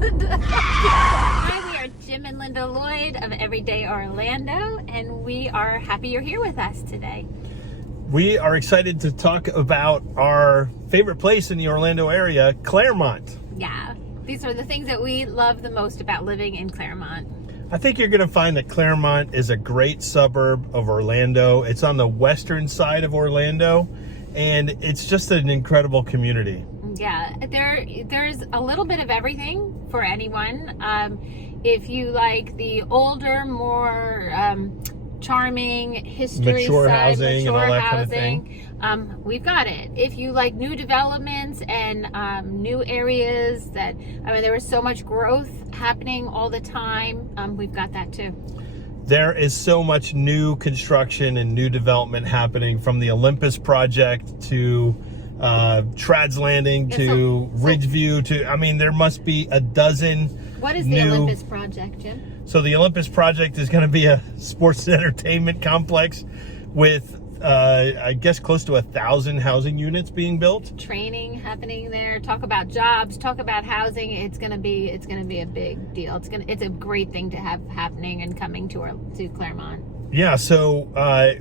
Hi, we are Jim and Linda Lloyd of Everyday Orlando, and we are happy you're here with us today. We are excited to talk about our favorite place in the Orlando area, Clermont. Yeah, these are the things that we love the most about living in Clermont. I think you're going to find that Clermont is a great suburb of Orlando. It's on the western side of Orlando, and it's just an incredible community. Yeah, there's a little bit of everything for anyone. If you like the older, more charming history Mature side, housing and all that kind of thing, we've got it. If you like new developments and new areas that, I mean, there is so much growth happening all the time, we've got that too. There is so much new construction and new development happening, from the Olympus Project to Trad's Landing to Ridgeview to, I mean, there must be a dozen. What is the Olympus Project, Jim? So the Olympus Project is going to be a sports and entertainment complex with, I guess, close to 1,000 housing units being built. Training happening there. Talk about jobs. Talk about housing. It's going to be a big deal. It's a great thing to have happening and coming to Clermont. Yeah. So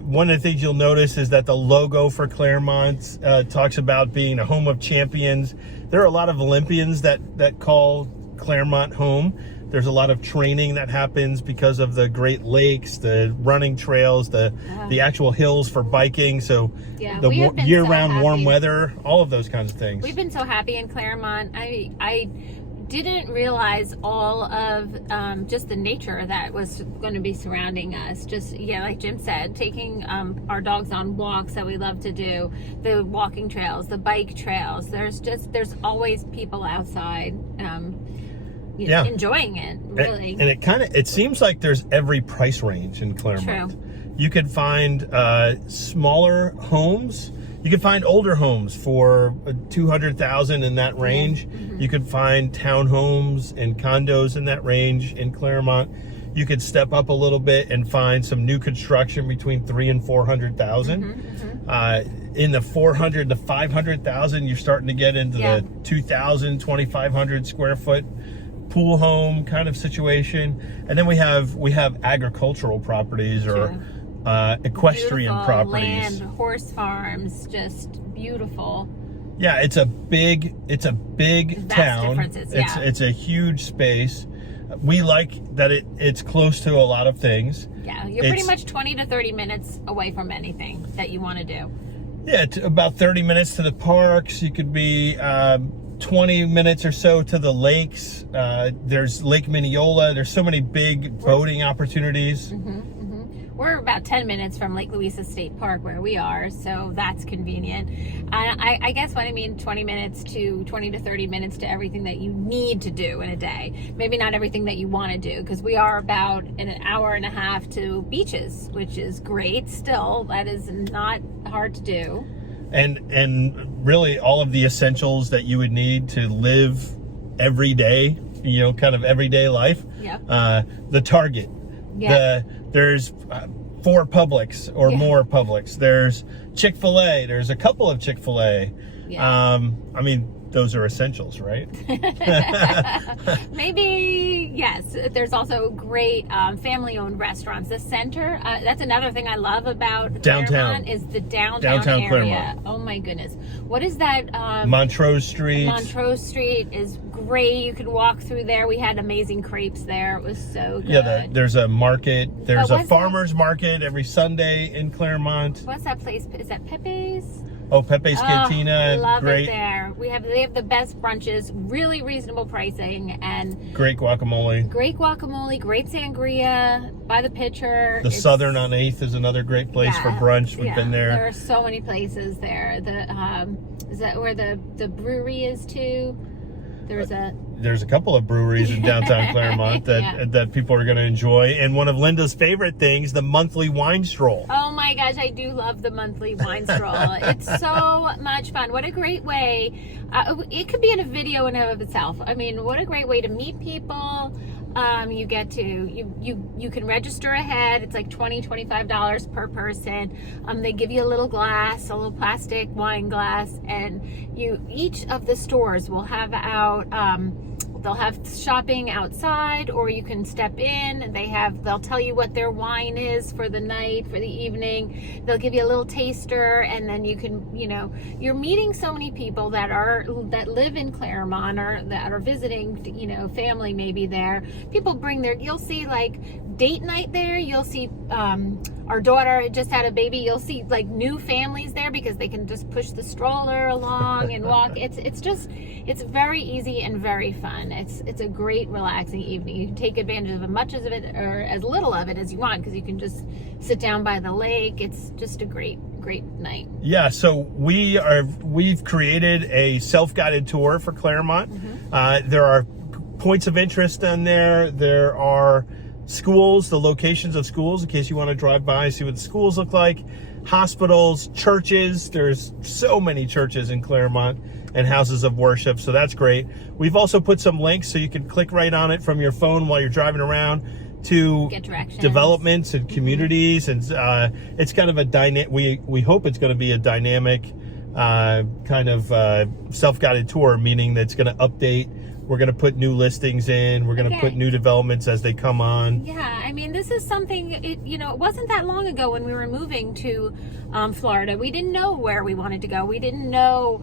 one of the things you'll notice is that the logo for Clermont talks about being a home of champions. There are a lot of Olympians that call Clermont home. There's a lot of training that happens because of the Great Lakes, the running trails, the actual hills for biking. So yeah, the year-round warm weather, all of those kinds of things. We've been so happy in Clermont. I didn't realize all of just the nature that was going to be surrounding us. Just, yeah, like Jim said, taking our dogs on walks that we love to do, the walking trails, the bike trails. There's always people outside. Enjoying it, really. And it seems like there's every price range in Clermont. True. You can find smaller homes. You can find older homes for $200,000 in that range. Mm-hmm. You can find townhomes and condos in that range in Clermont. You could step up a little bit and find some new construction between $300,000 and $400,000. In the $400,000 to $500,000, you're starting to get into the 2,000, 2,500 square foot pool home kind of situation. And then we have agricultural properties or equestrian beautiful properties, land, horse farms, just beautiful. Yeah, it's a big town. It's a huge space. We like that it's close to a lot of things. Yeah, you're pretty much 20 to 30 minutes away from anything that you want to do. Yeah, it's about 30 minutes to the parks. You could be 20 minutes or so to the lakes. There's Lake Mineola. There's so many big boating opportunities. We're about 10 minutes from Lake Louisa State Park where we are, so that's convenient. I guess what I mean, 20 to 30 minutes to everything that you need to do in a day. Maybe not everything that you want to do, because we are about an hour and a half to beaches, which is great still. That is not hard to do. And really all of the essentials that you would need to live every day, kind of everyday life. Yep. The Target. Yeah. There's 4 Publix or more Publix. There's Chick-fil-A. There's a couple of Chick-fil-A. Yeah. I mean, those are essentials, right? Maybe, yes. There's also great family-owned restaurants. The center, that's another thing I love about downtown Clermont, is the downtown area. Clermont. Oh my goodness. What is that? Montrose Street. Montrose Street is great. You could walk through there. We had amazing crepes there. It was so good. Yeah, there's a market. There's a farmer's market every Sunday in Clermont. What's that place? Is that Pepe's? Oh, Pepe's Cantina. I love great. it there. They have the best brunches, really reasonable pricing, and great guacamole. Great sangria by the pitcher. The Southern on 8th is another great place for brunch. We've been there. There are so many places there. Is that where the brewery is too? There's a couple of breweries in downtown Clermont that people are going to enjoy. And one of Linda's favorite things, the monthly wine stroll. Oh my gosh, I do love the monthly wine stroll. It's so much fun. What a great way. It could be in a video in and of itself. I mean, what a great way to meet people. You get to, you can register ahead. It's like $20-$25 per person. They give you a little glass, a little plastic wine glass, and each of the stores will have out They'll have shopping outside, or you can step in. They'll tell you what their wine is for the night, for the evening. They'll give you a little taster, and then you can, you're meeting so many people that live in Clermont, or that are visiting, family maybe there. People you'll see like date night there. You'll see our daughter just had a baby. You'll see like new families there because they can just push the stroller along and walk. It's very easy and very fun. It's a great relaxing evening. You can take advantage of as much of it or as little of it as you want, because you can just sit down by the lake. It's just a great night. Yeah, so we've created a self-guided tour for Clermont. There are points of interest on there. There are schools, the locations of schools, in case you want to drive by and see what the schools look like. Hospitals, churches. There's so many churches in Clermont and houses of worship, so that's great. We've also put some links so you can click right on it from your phone while you're driving around to get directions, developments and communities. And it's kind of a dynamic, we hope it's going to be a dynamic kind of self-guided tour, meaning that it's going to update. We're going to put new listings in. We're going to put new developments as they come on. Yeah, I mean, this is something, it wasn't that long ago when we were moving to Florida. We didn't know where we wanted to go. We didn't know,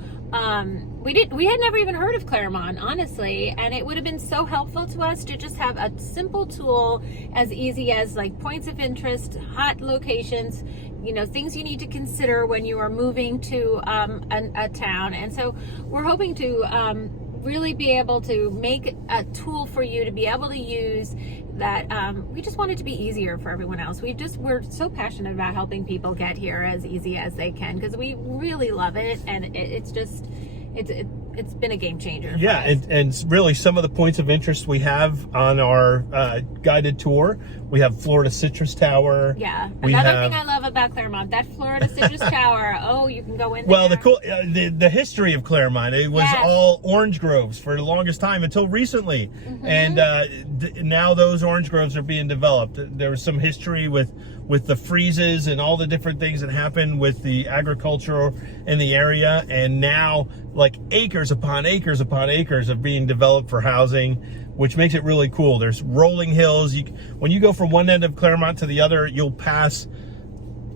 we had never even heard of Clermont, honestly. And it would have been so helpful to us to just have a simple tool as easy as like points of interest, hot locations, things you need to consider when you are moving to a town. And so we're hoping to really be able to make a tool for you to be able to use that. We just want it to be easier for everyone else. We're so passionate about helping people get here as easy as they can, because we really love it, and it's been a game changer. Yeah, and really some of the points of interest we have on our guided tour. We have Florida Citrus Tower. Yeah, another thing I love about Clermont, that Florida Citrus Tower. Oh, you can go in there. Well, the history of Clermont, it was all orange groves for the longest time until recently, and now those orange groves are being developed. There was some history with the freezes and all the different things that happened with the agriculture in the area, and now like acres upon acres upon acres of being developed for housing, which makes it really cool. There's rolling hills. When you go from one end of Clermont to the other, you'll pass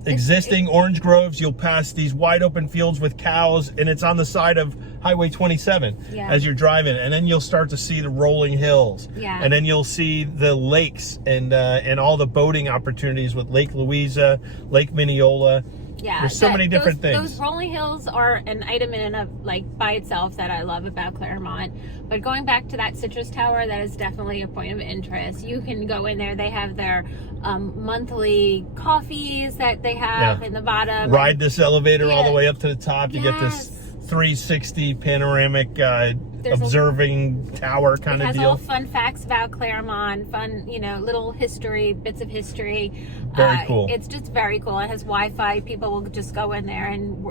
existing orange groves. You'll pass these wide open fields with cows, and it's on the side of Highway 27 as you're driving. And then you'll start to see the rolling hills. Yeah. And then you'll see the lakes and all the boating opportunities with Lake Louisa, Lake Mineola. Yeah, there's so many different things. Those rolling hills are an item in and of, like, by itself that I love about Clermont. But going back to that Citrus Tower, that is definitely a point of interest. You can go in there. They have their monthly coffees that they have in the bottom. Ride this elevator all the way up to the top. You get this 360 panoramic observing tower kind of deal. It has all fun facts about Clermont, fun, little history, bits of history. Very cool. It's just very cool. It has Wi-Fi. People will just go in there, and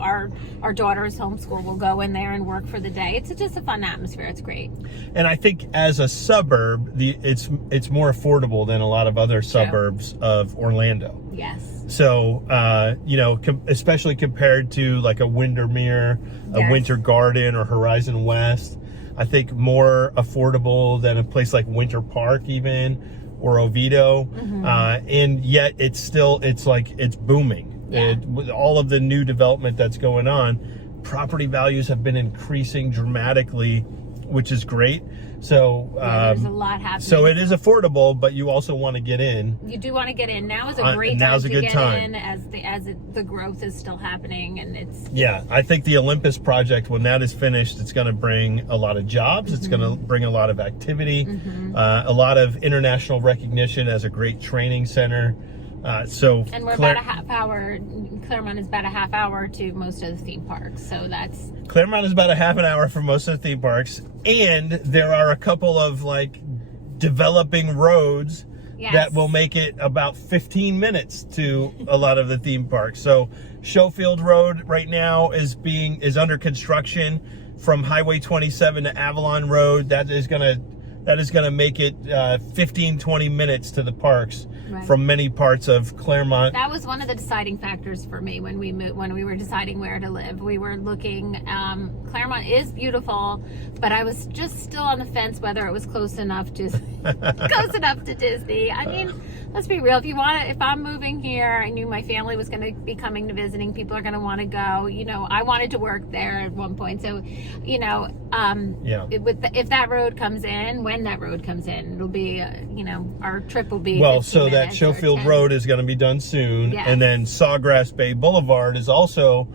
our daughter's homeschool will go in there and work for the day. It's just a fun atmosphere. It's great. And I think as a suburb, it's more affordable than a lot of other suburbs of Orlando. Yes. So, especially compared to like a Windermere, a Winter Garden, or Horizon West, I think more affordable than a place like Winter Park even, or Oviedo. And yet it's booming. Yeah. With all of the new development that's going on, property values have been increasing dramatically, which is great. So there's a lot happening. So it is affordable, but you also want to get in. You do want to get in. Now is a great time to get in, as the growth is still happening, and it's. Yeah, I think the Olympus Project, when that is finished, it's going to bring a lot of jobs. It's going to bring a lot of activity, a lot of international recognition as a great training center. And we're about a half hour. Clermont is about a half hour to most of the theme parks, so that's. Clermont is about a half an hour from most of the theme parks, and there are a couple of like developing roads that will make it about 15 minutes to a lot of the theme parks. So Showfield Road right now is under construction from Highway 27 to Avalon Road. That is gonna make it 15-20 minutes to the parks. from many parts of Clermont. That was one of the deciding factors for me when we moved, when we were deciding where to live. We were looking, Clermont is beautiful, but I was just still on the fence whether it was close enough to close enough to Disney. I mean, let's be real. If I'm moving here, I knew my family was going to be coming to visiting. People are going to want to go. You know, I wanted to work there at one point, so you know, if that road comes in, when that road comes in, it'll be, you know, our trip will be. Well, so that Showfield Road is going to be done soon, yes. And then Sawgrass Bay Boulevard is also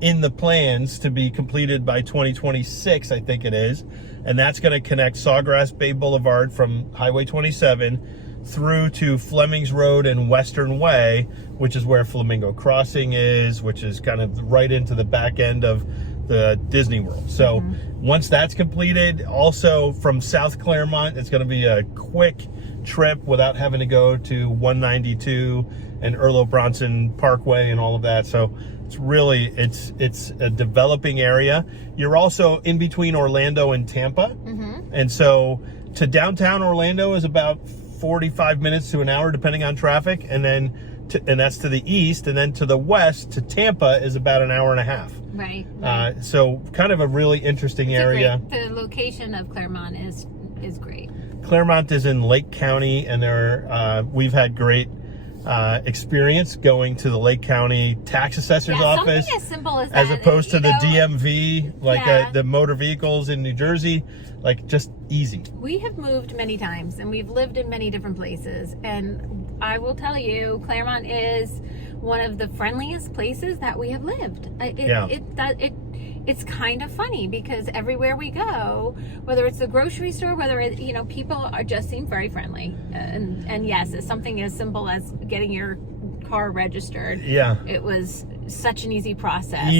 in the plans to be completed by 2026, I think it is, and that's going to connect Sawgrass Bay Boulevard from Highway 27 through to Fleming's Road and Western Way, which is where Flamingo Crossing is, which is kind of right into the back end of the Disney World. So once that's completed, also from South Clermont, it's going to be a quick trip without having to go to 192 and Earl Bronson Parkway and all of that. So it's really, it's a developing area. You're also in between Orlando and Tampa. And so to downtown Orlando is about 45 minutes to an hour, depending on traffic. And then, and that's to the east. And then to the west, to Tampa, is about an hour and a half. Right. So kind of a really interesting area. The location of Clermont is great. Clermont is in Lake County, and we've had great experience going to the Lake County tax assessor's office. Something as simple as that, as opposed to the DMV, like the motor vehicles in New Jersey, like just easy. We have moved many times and we've lived in many different places, and I will tell you, Clermont is one of the friendliest places that we have lived. It's kind of funny because everywhere we go, whether it's the grocery store, whether it, you know, people just seem very friendly. And yes, it's something as simple as getting your car registered. Yeah. It was such an easy process.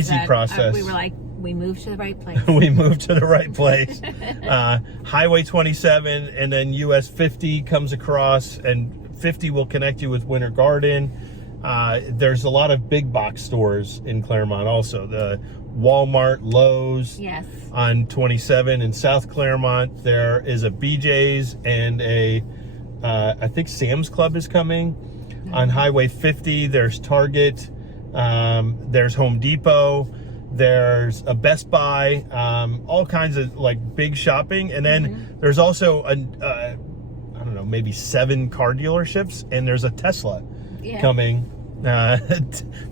We were like, we moved to the right place. We moved to the right place. Highway 27 and then US 50 comes across, and 50 will connect you with Winter Garden. There's a lot of big box stores in Clermont also. The Walmart, Lowe's. Yes. On 27 in South Clermont, there is a BJ's and I think Sam's Club is coming. On Highway 50, there's Target, there's Home Depot, there's a Best Buy, all kinds of like big shopping. And then there's also I don't know, maybe 7 car dealerships, and there's a Tesla coming.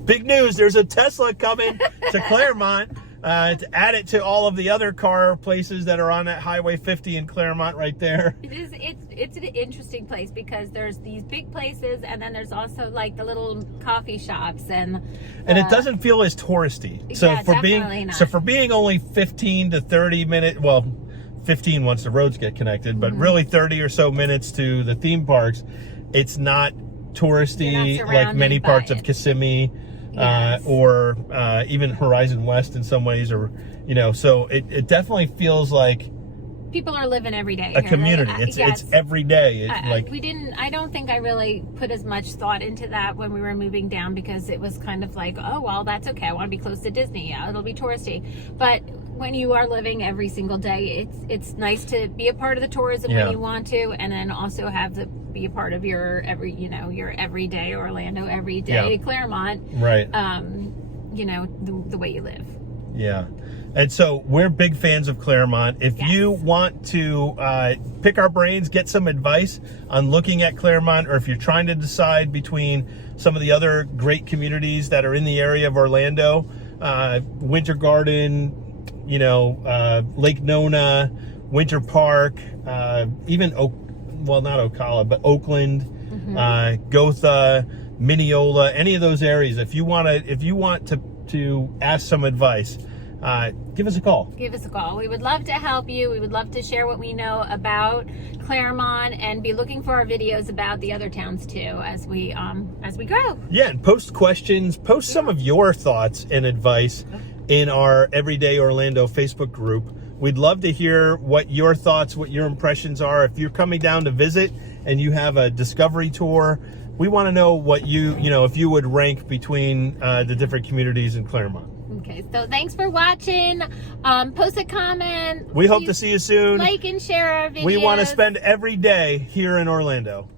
Big news, there's a Tesla coming to Clermont to add it to all of the other car places that are on that Highway 50 in Clermont right there. It's an interesting place because there's these big places, and then there's also like the little coffee shops, and it doesn't feel as touristy. So for being only 15 to 30 minutes, well, 15 once the roads get connected, but really 30 or so minutes to the theme parks, it's not touristy like many parts of Kissimmee, or even Horizon West in some ways, or you know, so it definitely feels like people are living every day. A community. It's every day. I don't think I really put as much thought into that when we were moving down, because it was kind of like, oh well, that's okay. I want to be close to Disney. Yeah, it'll be touristy. But when you are living every single day, it's nice to be a part of the tourism when you want to, and then also be a part of your everyday Orlando, everyday Clermont, right? You know, the way you live. Yeah. And so we're big fans of Clermont. If you want to pick our brains, get some advice on looking at Clermont, or if you're trying to decide between some of the other great communities that are in the area of Orlando, Winter Garden, you know, Lake Nona, Winter Park, even not Ocala, but Oakland, Gotha, Mineola, any of those areas. If you want to ask some advice, give us a call. Give us a call. We would love to help you. We would love to share what we know about Clermont, and be looking for our videos about the other towns too as we grow. Yeah, and post questions, post some of your thoughts and advice in our Everyday Orlando Facebook group. We'd love to hear what your thoughts, what your impressions are. If you're coming down to visit and you have a discovery tour, we want to know what if you would rank between the different communities in Clermont. Okay, so thanks for watching. Post a comment. We hope to see you soon. Like and share our videos. We want to spend every day here in Orlando.